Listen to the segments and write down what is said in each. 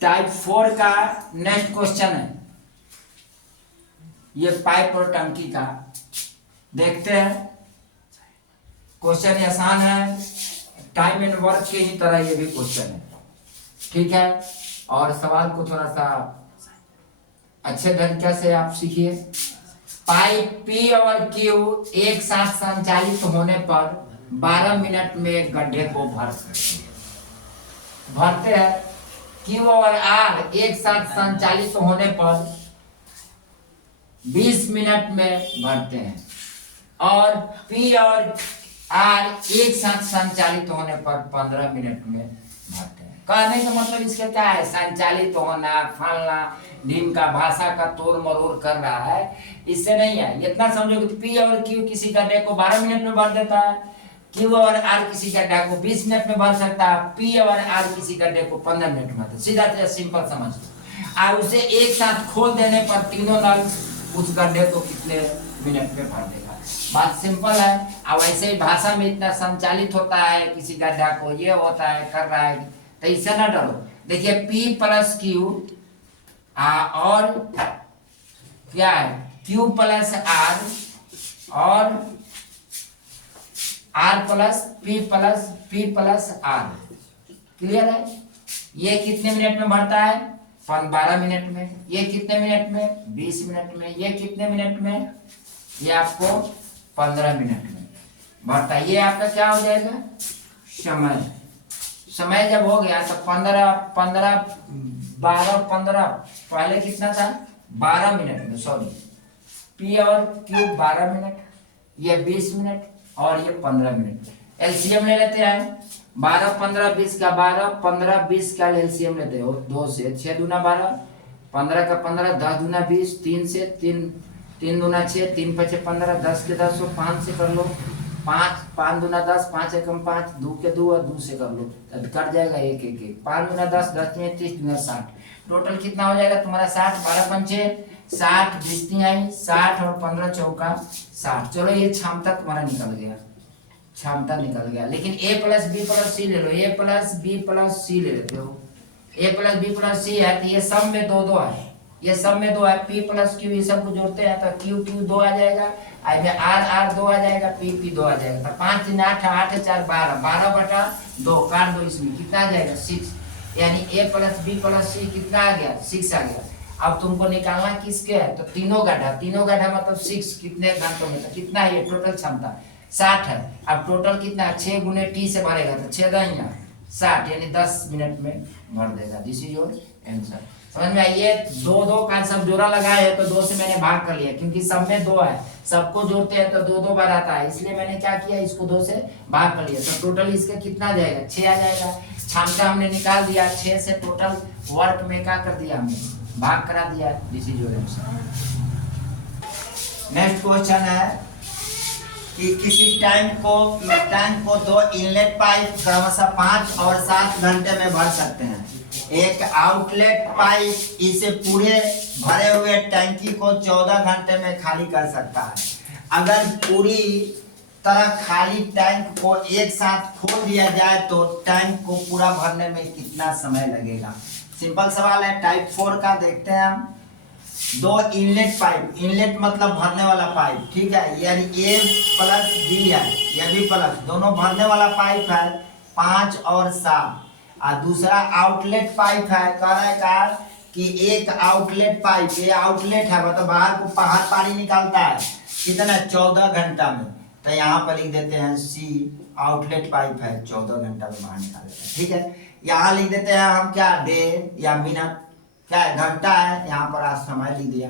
Type 4 का next question है, ये पाइप और टंकी का। देखते हैं, क्वेश्चन आसान है, टाइम एंड वर्क के ही तरह ये भी क्वेश्चन है, ठीक है। और सवाल को थोड़ा सा अच्छे तरीके से आप सीखिए। पाइप पी और क्यू एक साथ संचालित होने पर 12 मिनट में एक गड्ढे को भरते हैं। क्यू और आर एक साथ संचालित होने पर 20 मिनट में भरते हैं, और पी और आर एक साथ संचालित होने पर 15 मिनट में भरते हैं। कहने का मतलब इसका क्या है, संचालित होना, फलना ढीम का भाषा का तोड़ मरोड़ कर रहा है, इससे नहीं है। इतना समझो कि पी और क्यू किसी गड्ढे को 12 मिनट में भर देता है, क्यू और आर किसी गड्ढे को 20 मिनट में भर सकता है, पी और आर किसी गड्ढे को 15 मिनट में। सीधा सीधा सिंपल समझ लो। और उसे एक साथ खोल देने पर तीनों नल उस गड्ढे को कितने मिनट में भर देगा। बात सिंपल है। और वैसे ही भाषा में इतना संचालित होता है, किसी गड्ढा को ये होता है, कर रहा है, तो इससे ना डरो। देखिए पी प्लस क्यू और क्या है, क्यू प्लस आर और R plus P plus R. Clear है। ये कितने मिनट में भरता है, 12 मिनट में। ये कितने मिनट में, 20 मिनट में। ये कितने मिनट में, ये आपको 15 मिनट में भरता है। ये आपका क्या हो जाएगा, समय। समय जब हो गया तो 15 12 पहले कितना था, 12 मिनट में, सॉरी, पी और क्यू 12 मिनट, ये 20 मिनट और ये 15 मिनट। एलसीएम ले लेते हैं, 12 15 20 का 12, 15 20 का एलसीएम लेते हो 2 से, 6 दूना 12, 15 का 15, 10 दूना 20, 3 से 3 दूना 6, 3 पचे 15, 10 के 10, 5 से कर लो, 5 दूना 10, 5 एकम 5, 2 के 2 और 2 से कर लो, कट जाएगा 1 1 1, 5 दूना 10, 10 में 30 दूना 60। टोटल कितना हो जाएगा तुम्हारा 60, 12 पंचे 60, 20 आई 60 और 15 चौका 60। चलो ये क्षमता तुम्हारा निकल गया, क्षमता निकल गया। लेकिन ए प्लस बी प्लस सी ले लो, ए प्लस बी प्लस सी ले लेते हो। ए प्लस बी प्लस सी है तो ये सब में 2 2 है, ये सब में 2 है। पी प्लस क्यू ये सब को जोड़ते हैं तो क्यू क्यू 2 आ जाएगा, आर आर 2 आ जाएगा, पी पी 2 आ जाएगा। तो 5 3 8 8 4 12, 12 बटा 2 काट दो, इसमें कितना आ जाएगा 6। यानी ए प्लस बी प्लस सी कितना आ गया, 6 आ गया। अब तुमको निकालना किसके है, तो तीनों गड्ढा मतलब 6 कितने घंटों में, तो कितना है ये टोटल क्षमता 60 है। अब टोटल कितना है, 6 गुने टी से भरेगा तो 6 दहिया 60, यानी 10 मिनट में भर देगा। This is your answer. समझ में आई। ये 2 2 का सब जोड़ा लगाया है तो 2 से मैंने भाग कर लिया, क्योंकि सब में 2 है, सबको जोड़ते हैं तो 2 2 बार आता है, इसलिए मैंने क्या किया, इसको 2 से भाग कर लिया। तो टोटल इसका कितना आ जाएगा, 6 आ जाएगा। क्षमता हमने निकाल दिया, 6 से टोटल वर्क में क्या कर दिया, हमने भाग करा दिया। This is your answer. Next question है कि किसी टैंक को 2 इनलेट पाइप क्रमशः 5 और 7 घंटे में भर सकते हैं। एक आउटलेट पाइप इसे पूरे भरे हुए टैंकी को 14 घंटे में खाली कर सकता है। अगर पूरी तरह खाली टैंक को एक साथ खोल दिया जाए तो टैंक को पूरा भरने में कितना समय लगेगा। सिंपल सवाल है, टाइप 4 का। देखते हैं हम। 2 इनलेट पाइप, इनलेट मतलब भरने वाला पाइप, ठीक है, यानी ए प्लस बी है, ये भी प्लस, दोनों भरने वाला पाइप है 5 और 7। और दूसरा आउटलेट पाइप है, कह रहा है कि एक आउटलेट पाइप, ये आउटलेट है मतलब बाहर को बाहर पानी निकालता है, कितना 14 घंटा में। तो यहाँ पर लिख देते हैं सी, आउटलेट पाइप है 14 घंटा में बाहर निकाल देता है, ठीक है। यहाँ लिख देते हैं हम क्या, डे या मिनट, क्या है घंटा है, यहाँ पर आज समय लिख दिया,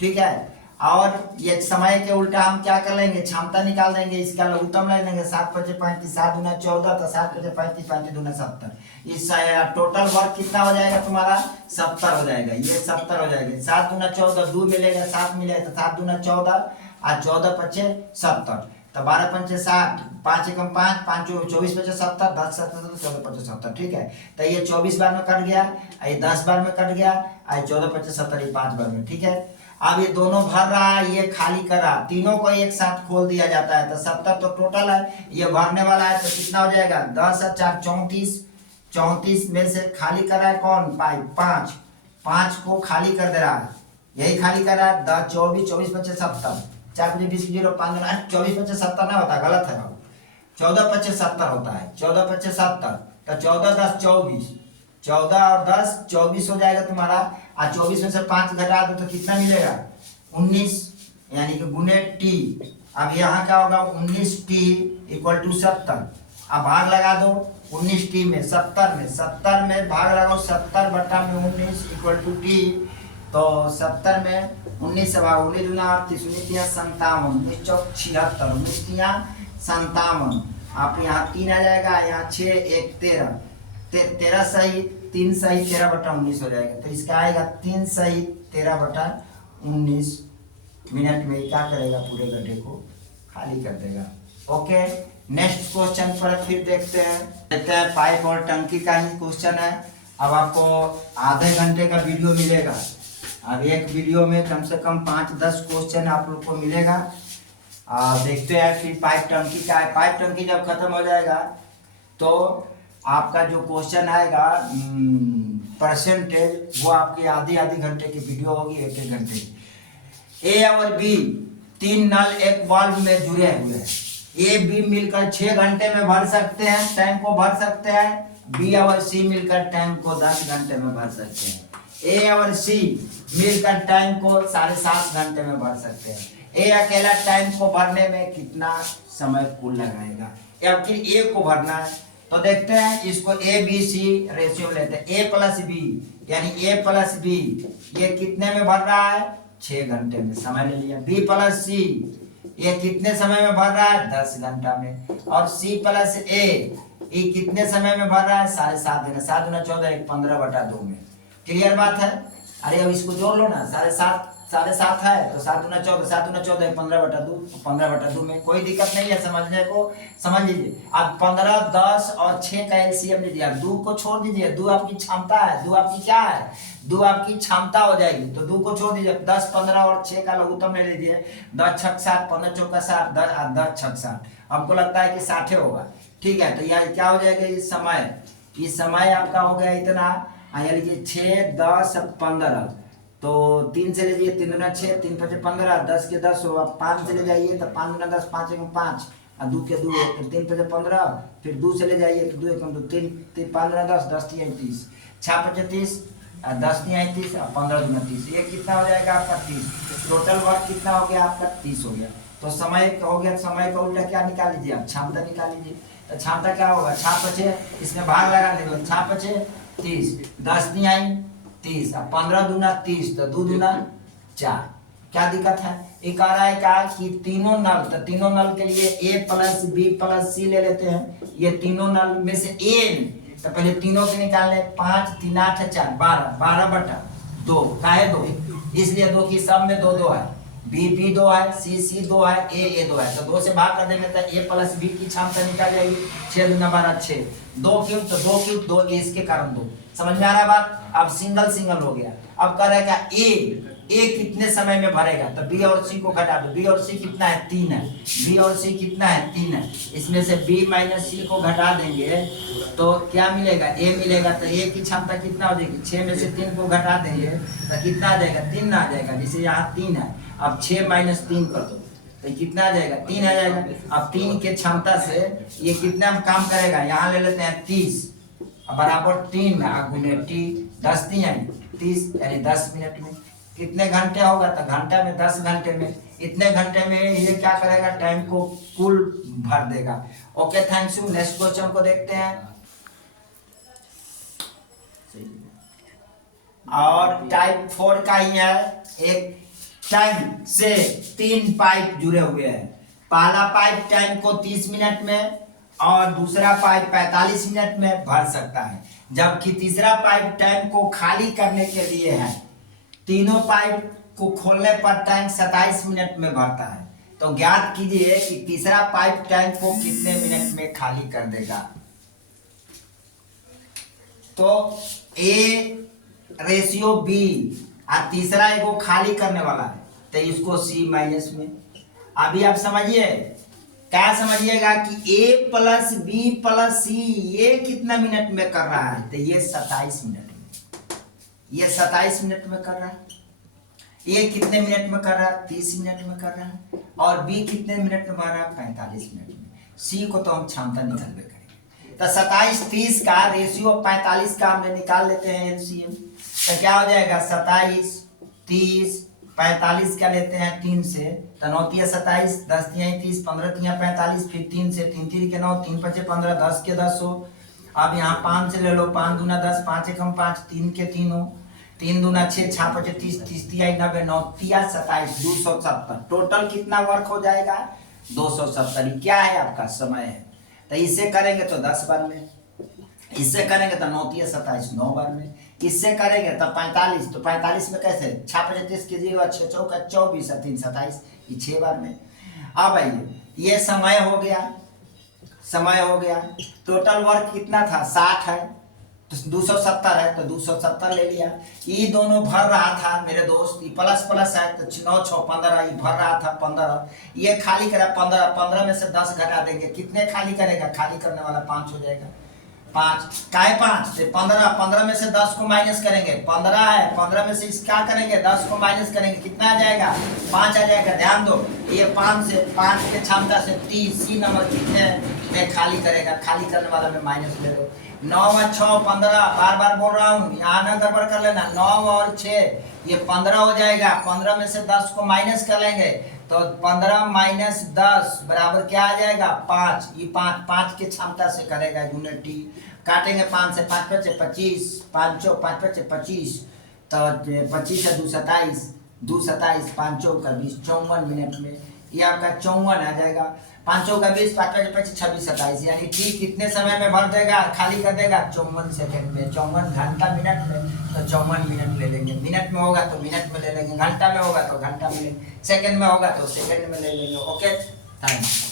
ठीक है। और ये समय के उल्टा हम क्या कर लेंगे, क्षमता निकाल देंगे, इसका लघुत्तम ले लेंगे, 7 5 35, 7 दूना 14, तो 7 5 35, 35 दूना 70। इस टोटल वर्क कितना हो जाएगा तुम्हारा, 70 हो जाएगा, ये 70 हो जाएगा। 7 दूना 14, 2 मिलेगा, 7 मिलेगा, तो 7 दूना 14 और 14 पचे 70, तो 12 पंचे 60, 5 एकम 5, 5 24 पचे 70, 10 7 14 पचे 70, ठीक है। तो ये 24 बार में कट गया, ये 10 बार में कट गया, 14 पचे 70, ये 5 बार में, ठीक है। अब ये दोनों भर रहा है, ये खाली कर रहा, तीनों को एक साथ खोल दिया जाता है तो 70 तो टोटल है, ये भरने वाला है तो कितना हो जाएगा, 10 और 4 34, 34 में से खाली कर रहा है कौन, पाइप 5, 5 को खाली कर दे रहा है, यही खाली कर रहा है 10, 24, 24 25 70, 4 5 20 0 5 24 25 70 ना होता, गलत है, 14 25 70 होता है, 14 25 70, तो 14 10 24, 14 और 10 24 हो जाएगा तुम्हारा, और 24 में से 5 घटा दो तो कितना मिलेगा 19, यानी कि गुने टी। अब यहाँ क्या होगा 19t इक्वल टू 70, अब भाग लगा दो 19t में 70 में भाग लगाओ 70 बटा में 19 इक्वल टू टी, तो 70 में 19 से भाग 19 दूना 38, 19 57, 19 चौक 76, 19 57, आप यहाँ 3 आ जाएगा, यहाँ 6 1 13, 13 सही 3 सही 13 बटा 19 हो जाएगा, तो इसका आएगा 3 सही 13 बटा 19 मिनट में क्या करेगा, पूरे गड्ढे को खाली कर देगा। ओके, नेक्स्ट क्वेश्चन पर फिर देखते हैं पाइप और टंकी का ही क्वेश्चन है। अब आपको आधे घंटे का वीडियो मिलेगा, अब एक वीडियो में कम से कम 5-10 क्वेश्चन आप लोग को मिलेगा। देखते हैं फिर पाइप टंकी का है। पाइप टंकी जब खत्म हो जाएगा तो आपका जो क्वेश्चन आएगा परसेंटेज, वो आपकी आधी घंटे की वीडियो होगी, 1 घंटे की। ए और बी 3 नल एक वाल्व में जुड़े हुए हैं, ए बी मिलकर 6 घंटे में भर सकते हैं, टैंक को भर सकते हैं, बी और सी मिलकर टैंक को 10 घंटे में भर सकते हैं, ए और सी मिलकर टैंक को 7.5 घंटे में भर सकते हैं। ए अकेला टैंक को भरने में कितना समय कुल लगाएगा, या फिर ए को भरना है, तो देखते हैं इसको ए बी सी रेशियो लेते हैं, ए प्लस बी यानी ए प्लस बी ये कितने में भर रहा है 6 घंटे में, समय ले लिया। बी प्लस सी ये कितने समय में भर रहा है 10 घंटा में, और सी प्लस ए ये कितने समय में भर रहा है 7.5 दिन, 7 दूना 14 15 बटा 2 में। क्लियर बात है। अरे अब इसको जोड़ लो ना, 7.5 है तो 7 दूना 14, 7 दूना 14 15 बटा 2, 15 बटा 2 में कोई दिक्कत नहीं है, समझने को समझ लीजिए। अब 15 10 और 6 का एलसीएम लीजिए, अब 2 को छोड़ दीजिए, 2 आपकी क्षमता है, 2 आपकी क्या है, 2 आपकी क्षमता हो जाएगी, तो 2 को छोड़ दीजिए। 10 15 और 6 का लघुत्तम ले लीजिए, 10 6 60, 15 चौका 60, 10 6 60, हमको लगता है कि 60 होगा, ठीक है। तो यहाँ क्या हो जाएगा, इस समय आपका हो गया इतना, यानी कि 6 10 15, तो 3 से लीजिए, 3 दूना 6, 3 5 15, 10 के 10 हो, 5 से ले जाइए तो 5 दूना 10, 5 1 5, और 2 के 2 तो 3 5 15, फिर 2 से ले जाइए तो 2 1 2, 3 5 दूना 10, 10 3 30, 6 5 30, 10 3 30, और 15 दूना 30, ये कितना हो जाएगा आपका 30। टोटल वर्क कितना हो गया आपका 30 हो गया। तो समय हो गया, समय का उल्टा क्या निकाल लीजिए आप, क्षमता निकाल लीजिए। तो क्षमता क्या होगा, 6 5 इसमें भाग लगा देंगे, 6 5 30, 10 3 30, 15 दूना 30, तो 2 दूना 4। क्या दिक्कत है, ये कह रहा है क्या कि तीनों नल, तो तीनों नल के लिए ए प्लस बी प्लस सी ले लेते हैं। ये तीनों नल में से ए, तो पहले तीनों के निकालने, 5 3 8 4 12, 12 बटा 2, काहे 2, इसलिए 2 की सब में 2 2 है, बी बी 2 है, सी सी 2 है, ए 2 है, तो 2 से भाग कर देंगे तो ए प्लस बी की क्षमता निकाल जाएगी, 6 दूना 12 6, 2 क्यूब तो 2 क्यूब 2 इसके कारण 2। समझ में आ रहा है बात। अब सिंगल हो गया। अब कह रहेगा ए कितने समय में भरेगा, तो बी और सी को घटा दो, बी और सी कितना है 3 है, बी और सी कितना है 3 है, इसमें से बी माइनस सी को घटा देंगे तो क्या मिलेगा, ए मिलेगा। तो ए की क्षमता कितना हो जाएगी, 6 में से 3 को घटा देंगे तो कितना आ जाएगा 3 आ जाएगा, जैसे यहाँ 3 है, अब 6 माइनस 3 कर दो तो कितना आ जाएगा 3 आ जाएगा। अब 3 के क्षमता से ये कितना काम करेगा, यहाँ ले लेते हैं 30 बराबर 3 गुने टी, 10 3 30, यानी 10 मिनट में कितने घंटे होगा, तो घंटा में 10 घंटे में, इतने घंटे में ये क्या करेगा, टाइम को कुल भर देगा। Okay, thanks you. Next question को देखते हैं। और टाइप 4 का ही है। एक टैंक से 3 पाइप जुड़े हुए हैं। पहला पाइप टैंक को 30 मिनट में और दूसरा पाइप 45 मिनट में भर सकता है, जबकि तीसरा पाइप टैंक को खाली करने के लिए है। तीनों पाइप को खोलने पर टैंक 27 मिनट में भरता है। तो ज्ञात कीजिए कि तीसरा पाइप टैंक को कितने मिनट में खाली कर देगा। तो ए रेशियो बी और तीसरा एगो खाली करने वाला है, तो इसको सी माइनस में। अभी आप समझिए क्या समझिएगा कि ए प्लस बी प्लस सी ये कितना मिनट में कर रहा है, तो ये 27 मिनट में, ये 27 मिनट में कर रहा है। ये कितने मिनट में कर रहा है, 30 मिनट में कर रहा है। और बी कितने मिनट में कर रहा है, 45 मिनट में। सी को तो हम क्षमता निकालबे करेंगे, तो 27 30 का रेशियो 45 का हमने निकाल लेते हैं एलसीएम, तो क्या हो जाएगा 27 30 45 क्या लेते हैं 3 से, तो 9 तिया 27 10 तिया 30 15 तिया 45, फिर 3 से 3 3 के 9 3 5 15 10 के 10 हो। अब यहाँ 5 से ले लो, 5 दूना 10 5 एकम 5 3 के 3 हो, 3 दूना 6 6 5 30 30 तिया 90 9 तिया 27 270। टोटल कितना वर्क हो जाएगा 270। क्या है आपका समय है, तो इसे करेंगे तो 10 बार में, इससे करेंगे तो 9 तिया 27 9 बार में, इससे करेंगे तो 45, तो 45 में कैसे 6 35 के 0 6 चौका 24 3 27, ये 6 बार में। अब आइए ये समय हो गया, समय हो गया। टोटल वर्क कितना था 60 है, तो 270 है, तो 270 ले लिया। ये दोनों भर रहा था मेरे दोस्त, ये प्लस प्लस है तो 9 6 15, ये भर रहा था 15, ये खाली करा 15, 15 में से 10 घटा देंगे, कितने खाली करेगा, खाली करने वाला 5 हो जाएगा, 5 काय 5 से 15, 15 में से 10 को माइनस करेंगे, 15 है, 15 में से इस क्या करेंगे 10 को माइनस करेंगे, कितना आ जाएगा 5 आ जाएगा। ध्यान दो ये 5 से 5 के क्षमता से 30, सी नंबर कितने में खाली करेगा, खाली करने वाला में माइनस ले लो। 9 और 6 15, बार बार बोल रहा हूँ यहाँ ना गड़बड़ कर लेना, 9 और 6 ये 15 हो जाएगा, 15 में से 10 को माइनस कर लेंगे, तो 15 माइनस 10 बराबर क्या आ जाएगा 5, ये 5 के क्षमता से करेगा यूनिटी, काटेंगे 5 से 5 5 25, 5 5 5 25, तो 25 है 2 27 2 27 5 का 20 54 मिनट में ये आपका 54 आ जाएगा। 5 का 20 5 5 25 26 27, यानी ठीक कितने समय में भर देगा, खाली कर देगा 54 सेकंड में, 54 घंटा मिनट में, तो 54 मिनट ले लेंगे, मिनट में होगा तो मिनट में ले लेंगे, घंटा में होगा तो घंटा में लेंगे, सेकंड में होगा तो सेकंड में ले लेंगे। Okay thanks.